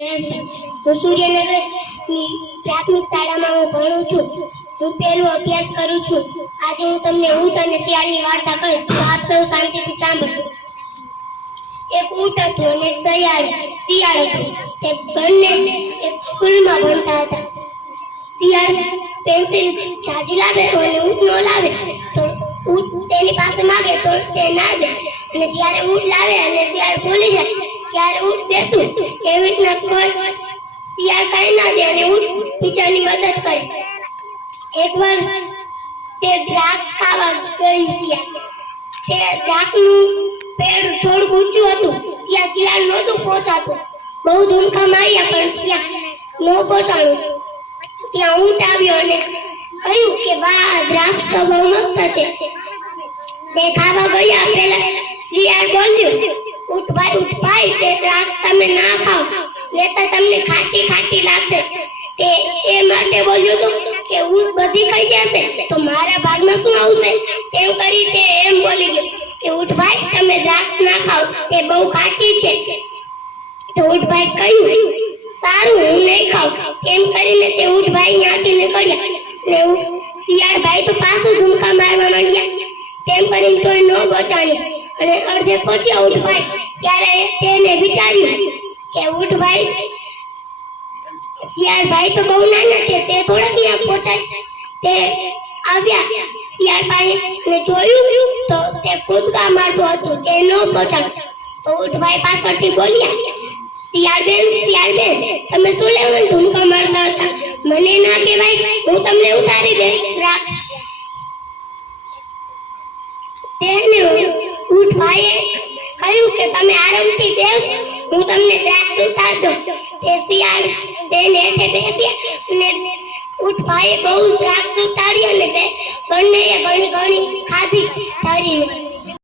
હું સૂર્યનગરની પ્રાથમિક શાળામાં ભણું છું. હું પહેલો અભ્યાસ કરું છું. આજે હું તમને ઊંટ અને શિયાળની વાર્તા કહીશ, તો આપ સૌ શાંતિથી સાંભળજો. એક ઊંટ હતું અને એક શિયાળ હતું. તે બંને એક સ્કૂલમાં ભણતા હતા. શિયાળ પેન્સિલ ઝાઝી લાવે અને ઊંટ ન લાવે તો ઊંટ તેની પાસે માંગે તો તે ના દે, અને જ્યારે ઊંટ લાવે અને શિયાળ ભૂલી જાય ત્યારે ઊંટ દેતું. એવી રીતના કોઈ શિયાળ કાંઈ ના દે અને ઊંટ બીજાની મદદ કરે. એકવાર તે દ્રાક્ષ ખાવા ગયું શિયાળ. તે દ્રાક્ષનું પેડ થોડુંક ઊંચું હતું, ત્યાં શિયાળ નહોતું પહોંચાતું. બહુ ધૂમકા માર્યા પણ ત્યાં ન પહોંચાડ્યું. ત્યાં ઊંટ આવ્યો અને કહ્યું કે વાહ, દ્રાક્ષ તો બહુ મસ્ત છે. તે ખાવા ગયા પહેલા શિયાળ બોલ્યું, ઊંટભાઈ, તે દ્રાક્ષ તમે ના ખાઓ, નહીંતર તમને ખાટી ખાટી લાગશે. તે એ માટે બોલ્યું હતું કે ઊંટ બધી ખાઈ જશે તો મારા ભાગમાં શું આવશે. તેમ કરી તે એમ બોલી ગયો કે ઊંટભાઈ, તમે દ્રાક્ષ ના ખાઓ, તે બહુ ખાટી છે. તો ઊંટભાઈ કહ્યું, સારું, હું નહીં ખાઉં. એમ કરીને તે ઊંટભાઈ ત્યાંથી નીકળ્યા અને શિયાળભાઈ તો પાછું ઝુમકા મારવા માંડ્યા. તેમ કરીને તોય ન બચાડ્યા અને અડધે પહોંચ્યા ઊંટભાઈ. ત્યારે તેને વિચાર્યું કે ઊંટભાઈ, શિયાળભાઈ તો બહુ નાના છે, તે થોડા ત્યાં પહોંચાય. તે આવ્યા શિયાળભાઈ અને જોયું તો તે કૂદકા મારતો હતો, તે ન પહોંચાડ્યો. તો ઊંટભાઈ પાછળથી બોલ્યા, શિયાળબેન, તમે શું લેવા ધૂમકા મારતા હતા? મને ના કહેવાય, હું તમને ઉતારી દઈશ દ્રાક્ષ. તેને ઊંટભાઈએ કહ્યું કે તમે આરામથી બેસો, હું તમને દ્રાક્ષ ઉતારી દઉં. તે શિયાળ બેન હેઠે બેસ્યા અને ઊંટભાઈએ બહુ દ્રાક્ષ ઉતારી અને બંનેએ ઘણી ઘણી ખાધી ધરીને.